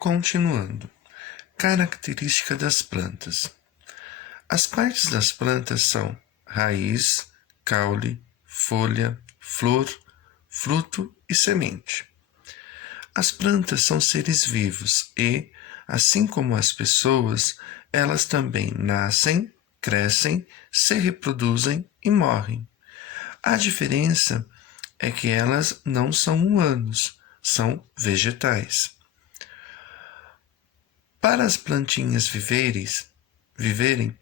Continuando. Característica das plantas. As partes das plantas são raiz, caule, folha, flor, fruto e semente. As plantas são seres vivos e, assim como as pessoas, elas também nascem, crescem, se reproduzem e morrem. A diferença é que elas não são humanos, são vegetais. Para as plantinhas viverem,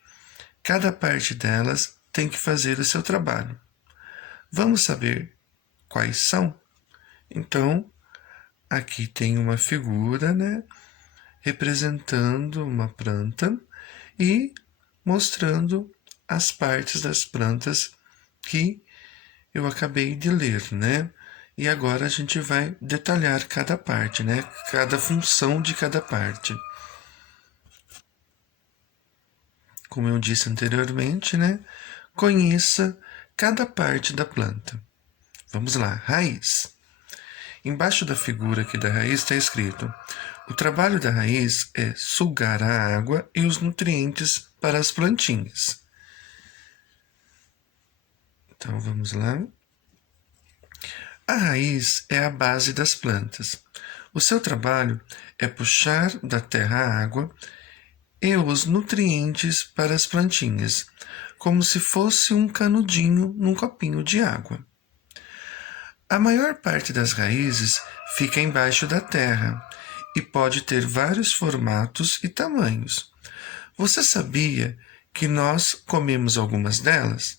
cada parte delas tem que fazer o seu trabalho. Vamos saber quais são? Então, aqui tem uma figura, representando uma planta e mostrando as partes das plantas que eu acabei de ler, E agora a gente vai detalhar cada parte, Cada função de cada parte. Como eu disse anteriormente, Conheça cada parte da planta. Vamos lá, raiz. Embaixo da figura aqui da raiz está escrito: o trabalho da raiz é sugar a água e os nutrientes para as plantinhas. Então vamos lá. A raiz é a base das plantas. O seu trabalho é puxar da terra a água e os nutrientes para as plantinhas, como se fosse um canudinho num copinho de água. A maior parte das raízes fica embaixo da terra e pode ter vários formatos e tamanhos. Você sabia que nós comemos algumas delas?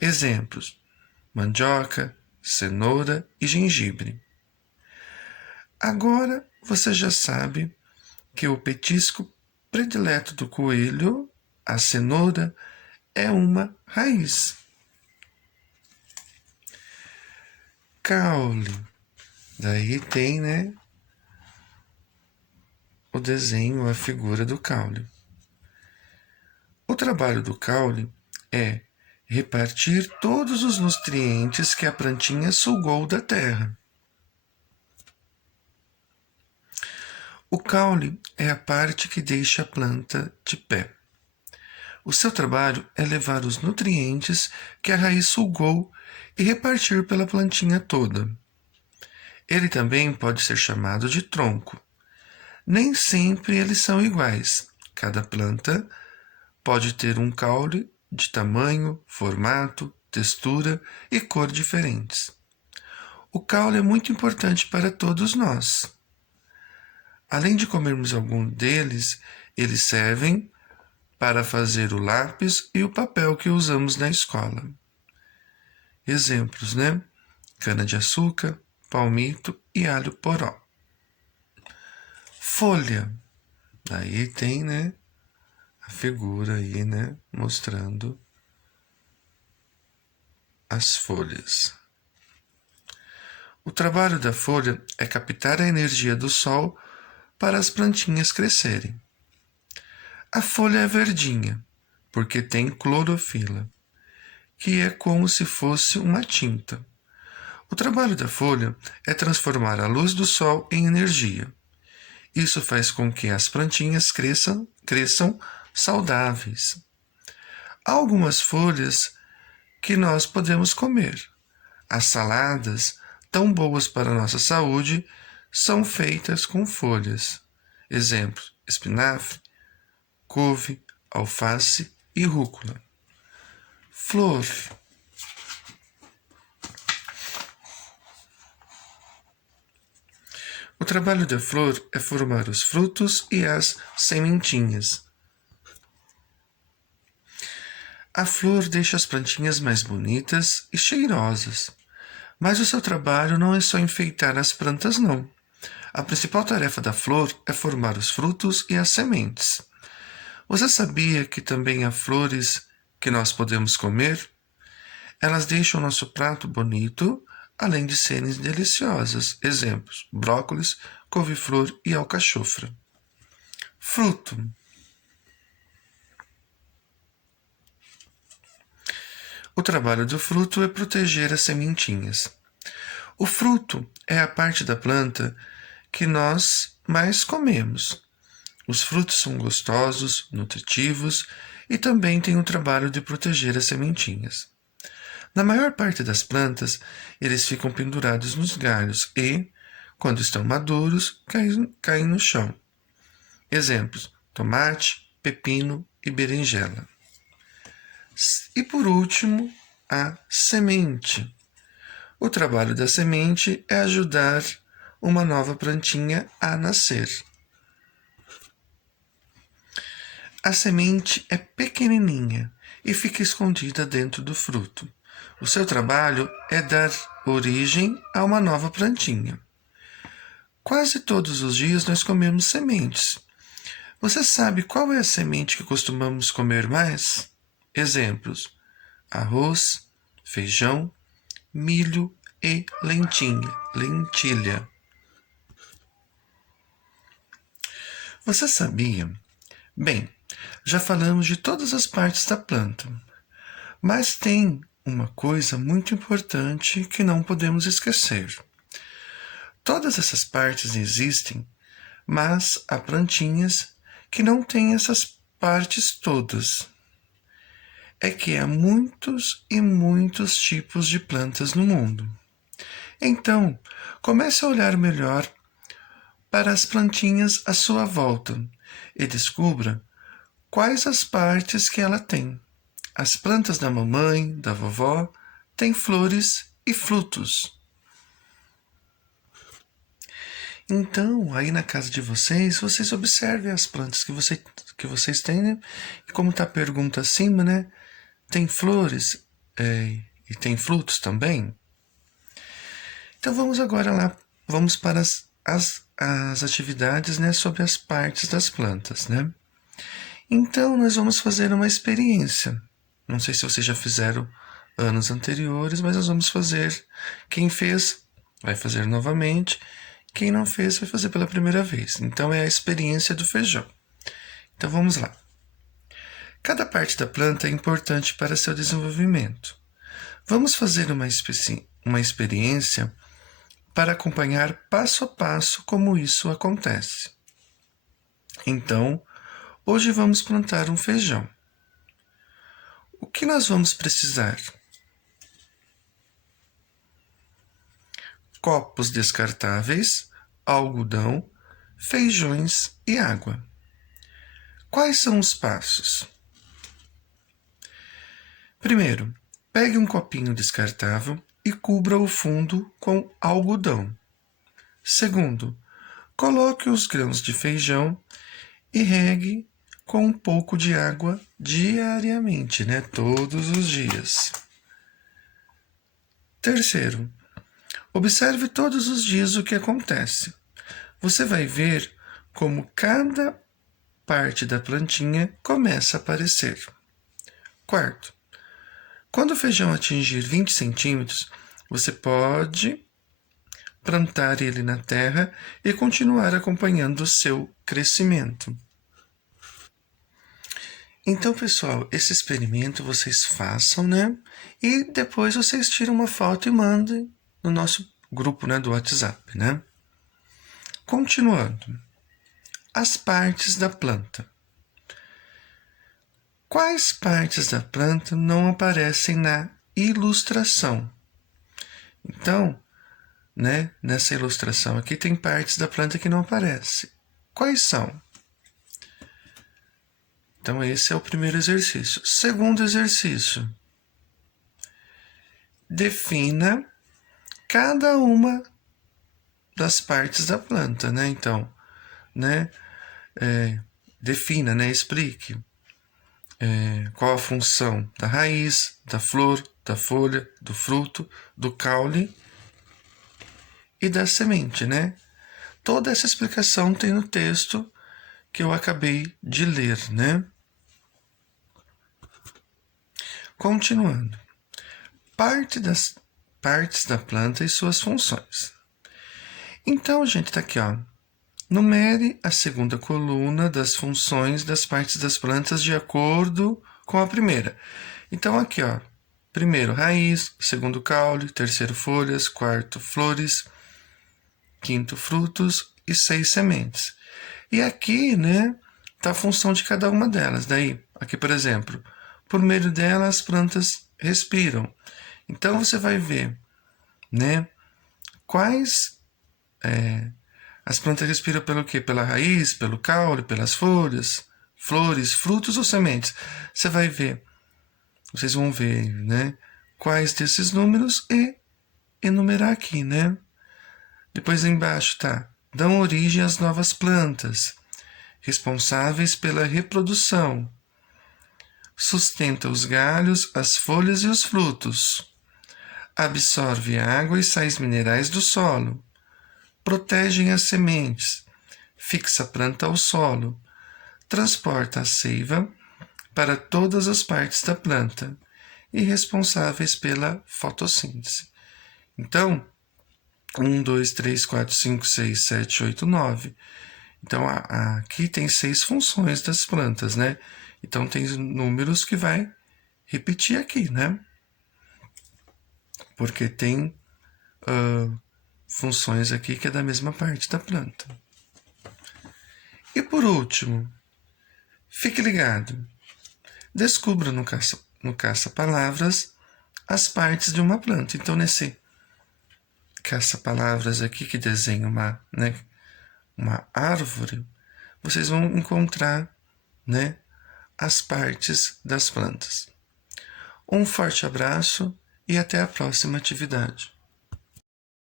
Exemplos: mandioca, cenoura e gengibre. Agora você já sabe que o petisco predileto do coelho, a cenoura, é uma raiz. Caule. Daí tem, o desenho, a figura do caule. O trabalho do caule é repartir todos os nutrientes que a plantinha sugou da terra. O caule é a parte que deixa a planta de pé. O seu trabalho é levar os nutrientes que a raiz sugou e repartir pela plantinha toda. Ele também pode ser chamado de tronco. Nem sempre eles são iguais. Cada planta pode ter um caule de tamanho, formato, textura e cor diferentes. O caule é muito importante para todos nós. Além de comermos algum deles, eles servem para fazer o lápis e o papel que usamos na escola. Exemplos, cana-de-açúcar, palmito e alho poró. Folha. Daí tem, a figura aí, mostrando as folhas. O trabalho da folha é captar a energia do sol para as plantinhas crescerem. A folha é verdinha, porque tem clorofila, que é como se fosse uma tinta. O trabalho da folha é transformar a luz do sol em energia. Isso faz com que as plantinhas cresçam saudáveis. Há algumas folhas que nós podemos comer. As saladas, tão boas para a nossa saúde, são feitas com folhas. Exemplo: espinafre, couve, alface e rúcula. Flor. O trabalho da flor é formar os frutos e as sementinhas. A flor deixa as plantinhas mais bonitas e cheirosas. Mas o seu trabalho não é só enfeitar as plantas, não. A principal tarefa da flor é formar os frutos e as sementes. Você sabia que também há flores que nós podemos comer? Elas deixam nosso prato bonito, além de serem deliciosas. Exemplos: brócolis, couve-flor e alcachofra. Fruto. O trabalho do fruto é proteger as sementinhas. O fruto é a parte da planta que nós mas comemos. Os frutos são gostosos, nutritivos e também têm o trabalho de proteger as sementinhas. Na maior parte das plantas, eles ficam pendurados nos galhos e, quando estão maduros, caem no chão. Exemplos: tomate, pepino e berinjela. E por último, a semente. O trabalho da semente é ajudar uma nova plantinha a nascer. A semente é pequenininha e fica escondida dentro do fruto. O seu trabalho é dar origem a uma nova plantinha. Quase todos os dias nós comemos sementes. Você sabe qual é a semente que costumamos comer mais? Exemplos: arroz, feijão, milho e lentilha. Você sabia? Bem, já falamos de todas as partes da planta, mas tem uma coisa muito importante que não podemos esquecer. Todas essas partes existem, mas há plantinhas que não têm essas partes todas. É que há muitos e muitos tipos de plantas no mundo. Então, comece a olhar melhor para as plantinhas à sua volta e descubra quais as partes que ela tem. As plantas da mamãe, da vovó, têm flores e frutos. Então, aí na casa de vocês, vocês observem as plantas que vocês têm, né? E como está a pergunta acima, né? Tem flores e tem frutos também? Então vamos agora lá, vamos para as atividades, né, sobre as partes das plantas, né? Então nós vamos fazer uma experiência. Não sei se vocês já fizeram anos anteriores, mas nós vamos fazer. Quem fez vai fazer novamente. Quem não fez vai fazer pela primeira vez. Então é a experiência do feijão. Então vamos lá. Cada parte da planta é importante para seu desenvolvimento. Vamos fazer uma experiência para acompanhar passo a passo como isso acontece. Então, hoje vamos plantar um feijão. O que nós vamos precisar? Copos descartáveis, algodão, feijões e água. Quais são os passos? Primeiro, pegue um copinho descartável e cubra o fundo com algodão. Segundo, coloque os grãos de feijão e regue com um pouco de água diariamente, né? Todos os dias. Terceiro, observe todos os dias o que acontece. Você vai ver como cada parte da plantinha começa a aparecer. Quarto, quando o feijão atingir 20 centímetros, você pode plantar ele na terra e continuar acompanhando o seu crescimento. Então, pessoal, esse experimento vocês façam, né? E depois vocês tiram uma foto e mandem no nosso grupo, né, do WhatsApp, né? Continuando. As partes da planta. Quais partes da planta não aparecem na ilustração? Então, né, nessa ilustração aqui tem partes da planta que não aparecem. Quais são? Então, esse é o primeiro exercício. Segundo exercício. Defina cada uma das partes da planta, né? Então, né, defina, né, explique qual a função da raiz, da flor, da folha, do fruto, do caule e da semente, né? Toda essa explicação tem no texto que eu acabei de ler, né? Continuando. Partes da planta e suas funções. Então, gente, tá aqui, ó. Numere a segunda coluna das funções das partes das plantas de acordo com a primeira. Então, aqui, ó. Primeiro, raiz. Segundo, caule. Terceiro, folhas. Quarto, flores. Quinto, frutos. e 6 sementes. E aqui, né, está a função de cada uma delas. Daí, aqui, por exemplo, por meio dela as plantas respiram. Então você vai ver, né, quais as plantas respiram pelo quê? Pela raiz, pelo caule, pelas folhas, flores, frutos ou sementes. Você vai ver, vocês vão ver, né, quais desses números e enumerar aqui, né? Depois embaixo tá, dão origem às novas plantas, responsáveis pela reprodução, sustenta os galhos, as folhas e os frutos, absorve água e sais minerais do solo, protegem as sementes, fixa a planta ao solo, transporta a seiva para todas as partes da planta e responsáveis pela fotossíntese. Então, 1, 2, 3, 4, 5, 6, 7, 8, 9. Então, aqui tem 6 funções das plantas, né? Então, tem números que vai repetir aqui, né? Porque tem funções aqui que é da mesma parte da planta. E por último, fique ligado. Descubra no caça-palavras as partes de uma planta. Então, nesse caça-palavras aqui que desenha uma árvore, vocês vão encontrar, né, as partes das plantas. Um forte abraço e até a próxima atividade.